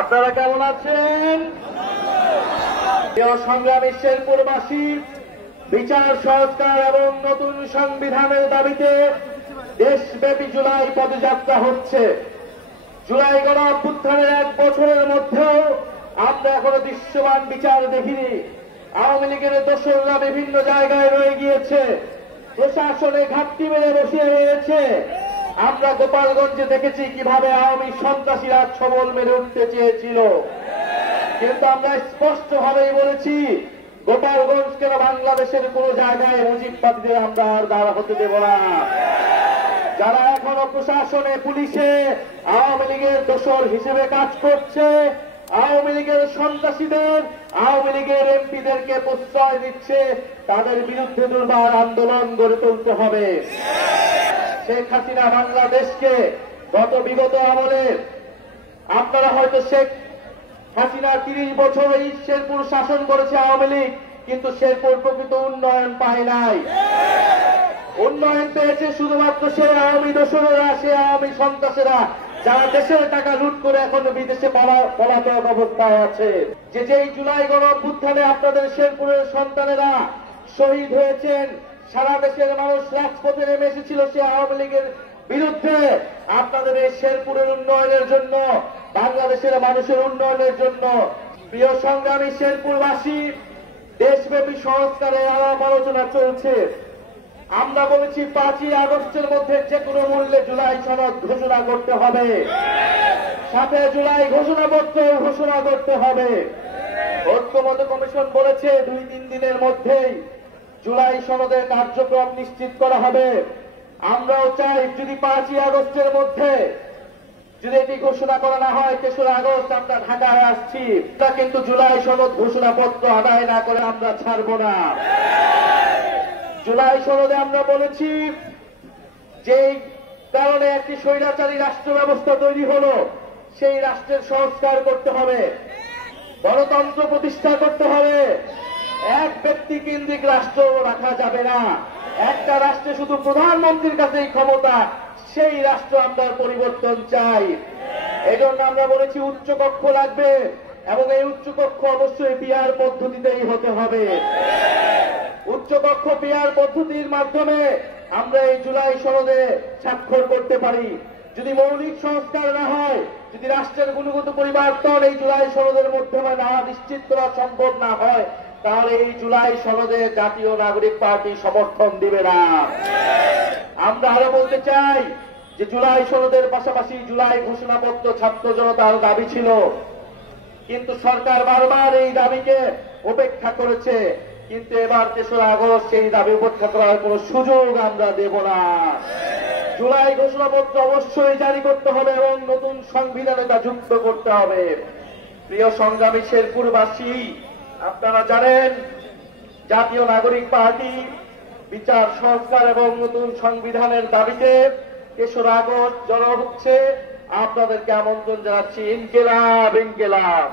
আপনারা কেমন আছেন? প্রিয় সংগ্রামী শেরপুরবাসী, বিচার সংস্কার এবং নতুন সংবিধানের দাবিতে দেশব্যাপী জুলাই পদযাত্রা হচ্ছে। জুলাই গণ অভ্যুত্থানের 1 বছরের মধ্যেও আমরা এখনো দৃশ্যমান বিচার দেখিনি। আওয়ামী লীগের দোসররা বিভিন্ন জায়গায় রয়ে গিয়েছে, প্রশাসনে ঘাটতি মেরে বসিয়ে রয়েছে। আমরা গোপালগঞ্জে দেখেছি কিভাবে আওয়ামী সন্ত্রাসীরা ছবল মেরে উঠতে চেয়েছিল, কিন্তু আমরা স্পষ্টভাবেই বলেছি গোপালগঞ্জ কেন বাংলাদেশের কোন জায়গায় মুজিববাদীদের আমরা আর দাঁড়া হতে দেব না। যারা এখনো প্রশাসনে পুলিশে আওয়ামী লীগের দোসর হিসেবে কাজ করছে, আওয়ামী লীগের সন্ত্রাসীদের, আওয়ামী লীগের এমপিদেরকে প্রশ্রয় দিচ্ছে, তাদের বিরুদ্ধে দুর্বার আন্দোলন গড়ে তুলতে হবে। শেখ হাসিনা বাংলাদেশকে বিগত আমলে আপনারা হয়তো শেখ হাসিনা 30 বছর এই শেরপুর শাসন করেছে আওয়ামী লীগ, কিন্তু শেরপুর প্রকৃত উন্নয়ন পায় নাই। উন্নয়ন পেয়েছে শুধুমাত্র সে আওয়ামী দোসরেরা, সে আওয়ামী সন্ত্রাসীরা, যারা দেশের টাকা লুট করে এখন বিদেশে পলাতক অবস্থায় আছে। যেই জুলাই গণ অভ্যুত্থানে আপনাদের শেরপুরের সন্তানেরা শহীদ হয়েছেন, সারা দেশের মানুষ রাজপথে নেমে এসেছিল সে আওয়ামী লীগের বিরুদ্ধে। আপনাদের এই শেরপুরের উন্নয়নের জন্য, বাংলাদেশের মানুষের উন্নয়নের জন্য। প্রিয় সংগ্রামী শেরপুরবাসী, দেশব্যাপী সংস্কারের আলাপ আলোচনা চলছে। আমরা বলেছি 5ই আগস্টের মধ্যে যে কোনো মূল্যে জুলাই সনদ ঘোষণা করতে হবে, সাথে জুলাই ঘোষণাপত্র ঘোষণা করতে হবে। ঐক্যমত্য কমিশন বলেছে 2-3 দিনের মধ্যেই জুলাই সনদের কার্যক্রম নিশ্চিত করা হবে। আমরাও চাই যদি 5ই আগস্টের মধ্যে যদি এটি ঘোষণা করা না হয়, 3রা আগস্ট আমরা ঢাকায় আসছি, তা কিন্তু জুলাই সনদ ঘোষণাপত্র আদায় না করে আমরা ছাড়ব না। জুলাই সনদে আমরা বলেছি যেই কারণে একটি স্বৈরাচারী রাষ্ট্র ব্যবস্থা তৈরি হলো, সেই রাষ্ট্রের সংস্কার করতে হবে, গণতন্ত্র প্রতিষ্ঠা করতে হবে। এক ব্যক্তি কেন্দ্রিক রাষ্ট্র রাখা যাবে না। একটা রাষ্ট্রে শুধু প্রধানমন্ত্রীর কাছেই ক্ষমতা, সেই রাষ্ট্র আমরা পরিবর্তন চাই। এই জন্য আমরা বলেছি উচ্চকক্ষ লাগবে, এবং এই উচ্চকক্ষ অবশ্যই পিআর পদ্ধতিতেই হতে হবে। উচ্চকক্ষ পিআর পদ্ধতির মাধ্যমে আমরা এই জুলাই সনদে স্বাক্ষর করতে পারি। যদি মৌলিক সংস্কার না হয়, যদি রাষ্ট্রের গুণগত পরিবর্তন এই জুলাই সনদের মাধ্যমে না নিশ্চিত করা সম্ভব না হয়, তাহলে এই জুলাই সনদে জাতীয় নাগরিক পার্টি সমর্থন দিবে না। আমরা আরো বলতে চাই যে জুলাই সনদের পাশাপাশি জুলাই ঘোষণাপত্র ছাত্র জনতার দাবি ছিল, কিন্তু সরকার বারবার এই দাবিকে উপেক্ষা করেছে। কিন্তু এবার 3রা আগস্ট সেই দাবি উপেক্ষা করার কোন সুযোগ আমরা দেব না। জুলাই ঘোষণাপত্র অবশ্যই জারি করতে হবে এবং নতুন সংবিধানে তা যুক্ত করতে হবে। প্রিয় সংগ্রামী শেরপুরবাসী, আপনারা জানেন জাতীয় নাগরিক পার্টি বিচার সংস্কার এবং নতুন সংবিধানের দাবিতে 3রা আগস্ট জড়ো হচ্ছে। আপনাদেরকে আমন্ত্রণ জানাচ্ছি। ইনকিলাব ইনকিলাব।